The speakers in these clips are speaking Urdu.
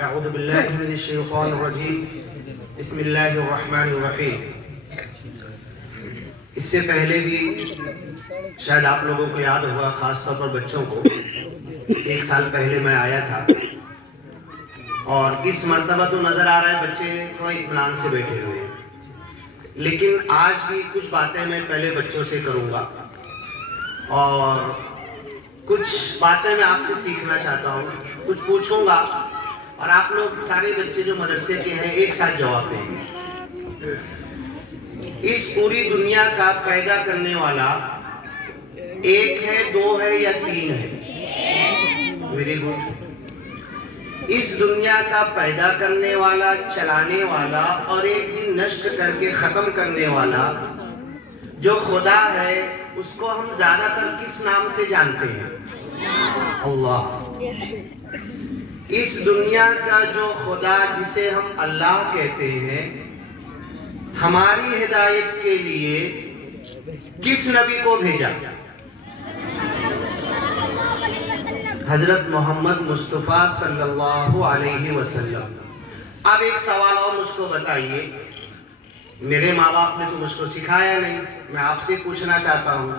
اعوذ باللہ من الشیطان الرجیم بسم اللہ الرحمن الرحیم۔ اس سے پہلے بھی شاید آپ لوگوں کو یاد ہوگا، خاص طور پر بچوں کو، 1 سال پہلے میں آیا تھا اور اس مرتبہ تو نظر آ رہا ہے بچے تھوڑا اطمینان سے بیٹھے ہوئے ہیں، لیکن آج بھی کچھ باتیں میں پہلے بچوں سے کروں گا اور کچھ باتیں میں آپ سے سیکھنا چاہتا ہوں، کچھ پوچھوں گا اور آپ لوگ سارے بچے جو مدرسے کے ہیں ایک ساتھ جواب دیں گے۔ اس پوری دنیا کا پیدا کرنے والا ایک ہے، 2 ہے یا 3 ہے؟ Very good. اس دنیا کا پیدا کرنے والا، چلانے والا اور ایک دن نشٹ کر کے ختم کرنے والا جو خدا ہے، اس کو ہم زیادہ تر کس نام سے جانتے ہیں؟ اللہ۔ اس دنیا کا جو خدا جسے ہم اللہ کہتے ہیں، ہماری ہدایت کے لیے کس نبی کو بھیجا؟ حضرت محمد مصطفیٰ صلی اللہ علیہ وسلم۔ اب ایک سوال اور مجھ کو بتائیے، میرے ماں باپ نے تو مجھ کو سکھایا نہیں، میں آپ سے پوچھنا چاہتا ہوں،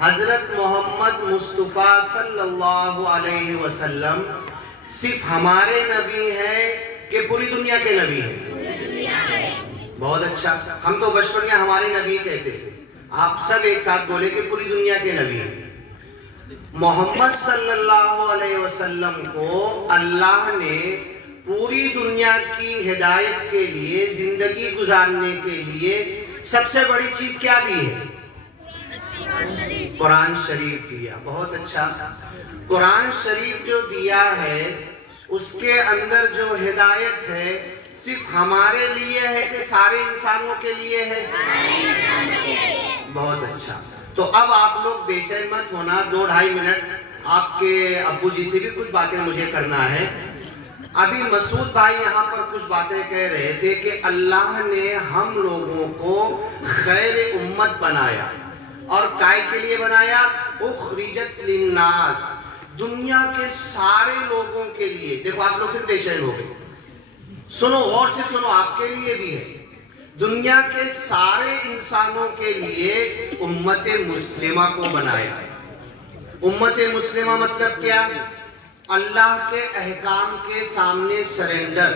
حضرت محمد مصطفیٰ صلی اللہ علیہ وسلم صرف ہمارے نبی ہیں کہ پوری دنیا کے نبی ہیں؟ بہت اچھا۔ ہم تو بچپن میں ہمارے نبی کہتے تھے، آپ سب ایک ساتھ بولے کہ پوری دنیا کے نبی ہیں۔ محمد صلی اللہ علیہ وسلم کو اللہ نے پوری دنیا کی ہدایت کے لیے، زندگی گزارنے کے لیے سب سے بڑی چیز کیا دی ہے؟ قرآن شریف دیا۔ بہت اچھا۔ قرآن شریف جو دیا ہے، اس کے اندر جو ہدایت ہے، صرف ہمارے لیے ہے کہ سارے انسانوں کے لیے ہے؟ بہت اچھا۔ تو اب آپ لوگ بے چین مت ہونا، 2-2.5 منٹ آپ کے ابو جی سے بھی کچھ باتیں مجھے کرنا ہے۔ ابھی مسعود بھائی یہاں پر کچھ باتیں کہہ رہے تھے کہ اللہ نے ہم لوگوں کو خیر امت بنایا، اور کائے کے لیے بنایا؟ اخرجت للناس، دنیا کے سارے لوگوں کے لیے۔ دیکھو آپ لوگ پھر بے چین ہو گئے، سنو غور سے سنو، آپ کے لیے بھی ہے، دنیا کے سارے انسانوں کے لیے امت مسلمہ کو بنایا۔ امت مسلمہ مطلب کیا؟ اللہ کے احکام کے سامنے سرنڈر،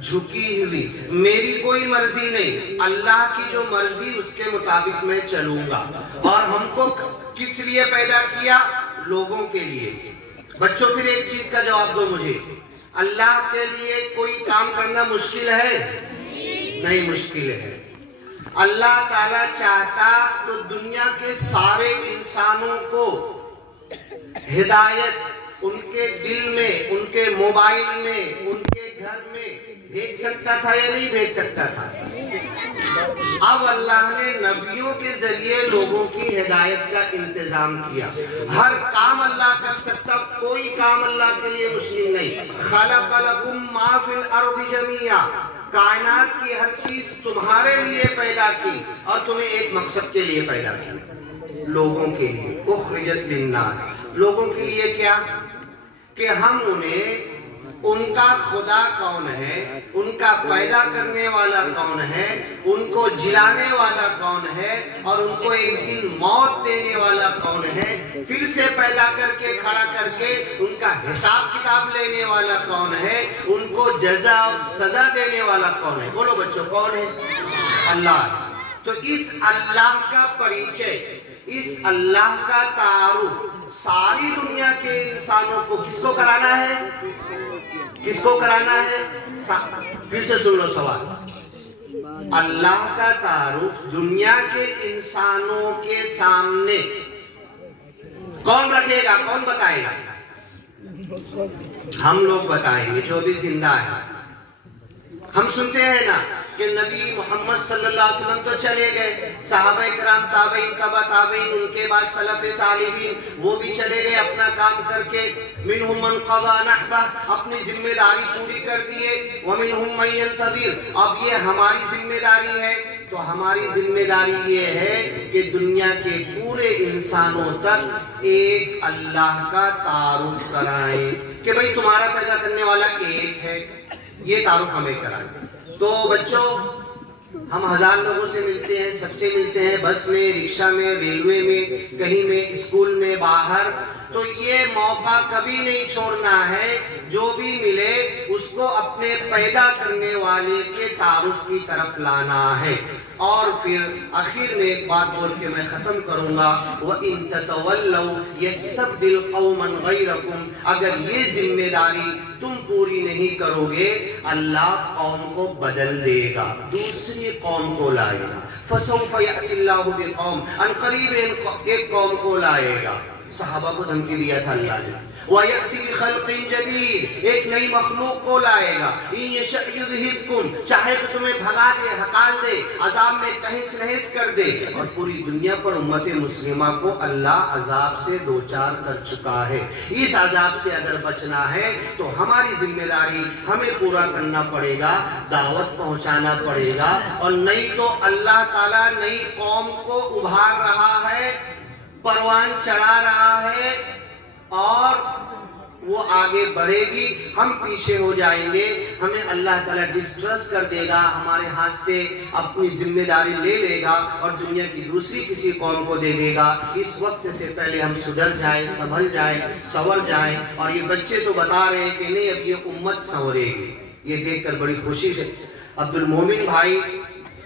جھکی ہوئی، میری کوئی مرضی نہیں، اللہ کی جو مرضی اس کے مطابق میں چلوں گا۔ اور ہم کو کس لیے پیدا کیا؟ لوگوں کے لیے۔ بچوں پھر ایک چیز کا جواب دو مجھے، اللہ کے لیے کوئی کام کرنا مشکل ہے؟ نہیں مشکل ہے۔ اللہ تعالیٰ چاہتا تو دنیا کے سارے انسانوں کو ہدایت ان کے دل میں، ان کے موبائل میں، ان کے گھر میں بھیج سکتا تھا یا نہیں بھیج سکتا تھا؟ اب اللہ نے نبیوں کے ذریعے لوگوں کی ہدایت کا انتظام کیا۔ ہر کام اللہ کر سکتا، کوئی کام اللہ کے لیے مشکل نہیں۔ خلق لکم ما فی الارض جمیعا، کائنات کی ہر چیز تمہارے لیے پیدا کی اور تمہیں ایک مقصد کے لیے پیدا کی، لوگوں کے لیے۔ اخرجت للناس، لوگوں کے لیے کیا؟ کہ ہم انہیں ان کا خدا کون ہے، ان کا پیدا کرنے والا کون ہے، ان کو جلانے والا کون ہے، اور ان کو ایک دن موت دینے والا کون ہے، پھر سے پیدا کر کے کھڑا کر کے ان کا حساب کتاب لینے والا کون ہے، ان کو جزا اور سزا دینے والا کون ہے؟ بولو بچوں، کون ہے؟ اللہ۔ تو اس اللہ کا پریچے، اس اللہ کا تعارف ساری دنیا کے انسانوں کو کس کو کرانا ہے؟ کس کو کرانا ہے؟ پھر سے سن لو سوال۔ اللہ کا تعارف دنیا کے انسانوں کے سامنے کون رکھے گا؟ کون بتائے گا؟ ہم لوگ بتائیں گے جو بھی زندہ ہے۔ ہم سنتے ہیں نا کہ نبی محمد صلی اللہ علیہ وسلم تو چلے گئے، صحابہ کرام، تابعین، تبع تابعین، ان کے بعد سلف صالحین، وہ بھی چلے گئے اپنا کام کر کے۔ منہم من قضا نحبہ، اپنی ذمہ داری پوری کر دیے، ومنہم من ینتظر، اب یہ ہماری ذمہ داری ہے تو ہماری ذمہ داری یہ ہے کہ دنیا کے پورے انسانوں تک ایک اللہ کا تعارف کرائیں کہ بھئی تمہارا پیدا کرنے والا ایک ہے، یہ تعارف ہمیں کرائیں۔ تو بچوں، ہم ہزار لوگوں سے ملتے ہیں، سب سے ملتے ہیں، بس میں، رکشہ میں، ریلوے میں، کہیں میں، اسکول میں، باہر، تو یہ موقع کبھی نہیں چھوڑنا ہے، جو بھی ملے اس کو اپنے پیدا کرنے والے کے تعارف کی طرف لانا ہے۔ اور پھر آخر میں ایک بات بول کے میں ختم کروں گا، وَإِن تَتَوَلَّوْا يَسْتَبْدِلْ قَوْمًا غَيْرَكُمْ، اگر یہ ذمہ داری تم پوری نہیں کرو گے، اللہ قوم کو بدل دے گا، دوسری قوم کو لائے گا۔ فَسَوْفَ يَأْتِ اللَّهُ بِقَوْمٍ، ان قریب ایک قوم کو لائے گا۔ صحابہ کو دھمکی دیا تھا اللہ نے، وَيَأْتِ بِخَلْقٍ جَدِيدٍ، ایک نئی مخلوق کو لائے گا۔ إِن يَشَأْ يُذْهِبْكُمْ، چاہے تو تمہیں بھگا دے، ہکال دے، عذاب میں تہس نہس کر دے۔ اور پوری دنیا پر امت مسلمہ کو اللہ عذاب سے دوچار کر چکا ہے۔ اس عذاب سے اگر بچنا ہے تو ہماری ذمہ داری ہمیں پورا کرنا پڑے گا، دعوت پہنچانا پڑے گا، اور نہیں تو اللہ تعالیٰ نئی قوم کو ابھار رہا ہے، پروان چڑھا رہا ہے، اور وہ آگے بڑھے گی، ہم پیچھے ہو جائیں گے، ہمیں اللہ تعالیٰ ڈسٹرس کر دے گا، ہمارے ہاتھ سے اپنی ذمہ داری لے لے گا اور دنیا کی دوسری کسی قوم کو دے دے گا۔ اس وقت سے پہلے ہم سدھر جائیں، سنبھل جائیں، سنور جائیں۔ اور یہ بچے تو بتا رہے ہیں کہ نہیں، اب یہ امت سنورے گی، یہ دیکھ کر بڑی خوشی سے عبد المومن بھائی،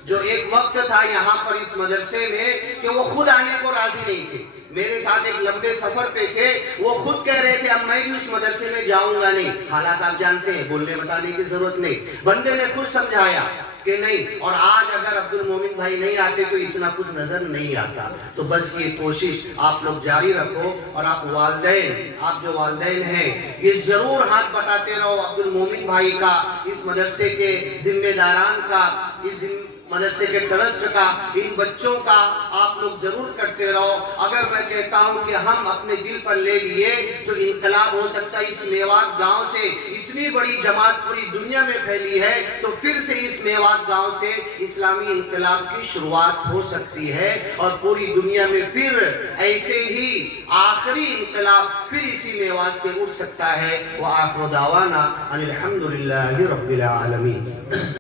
جو ایک وقت تھا یہاں پر اس مدرسے میں کہ وہ خود آنے کو راضی نہیں تھے، میرے ساتھ ایک لمبے سفر پہ تھے، وہ خود کہہ رہے تھے اب میں بھی اس مدرسے میں جاؤں گا نہیں۔ حالات آپ جانتے ہیں، بولنے بتانے کی ضرورت نہیں، بندے نے خود سمجھایا کہ نہیں۔ اور آج اگر عبد المومن بھائی نہیں آتے تو اتنا کچھ نظر نہیں آتا۔ تو بس یہ کوشش آپ لوگ جاری رکھو، اور آپ والدین، آپ جو والدین ہیں، یہ ضرور ہاتھ بٹاتے رہو عبد المومن بھائی کا، اس مدرسے کے ذمہ داران کا، اس مدرسے کے ٹرسٹ کا، ان بچوں کا آپ لوگ ضرور کرتے رہو۔ اگر میں کہتا ہوں کہ ہم اپنے دل پر لے لیے تو انقلاب ہو سکتا ہے۔ اس میوات گاؤں سے اتنی بڑی جماعت پوری دنیا میں پھیلی ہے، تو پھر سے اس میوات گاؤں سے اسلامی انقلاب کی شروعات ہو سکتی ہے، اور پوری دنیا میں پھر ایسے ہی آخری انقلاب پھر اسی میوات سے اٹھ سکتا ہے۔ وآخر دعوانا ان الحمد للہ رب العالمین۔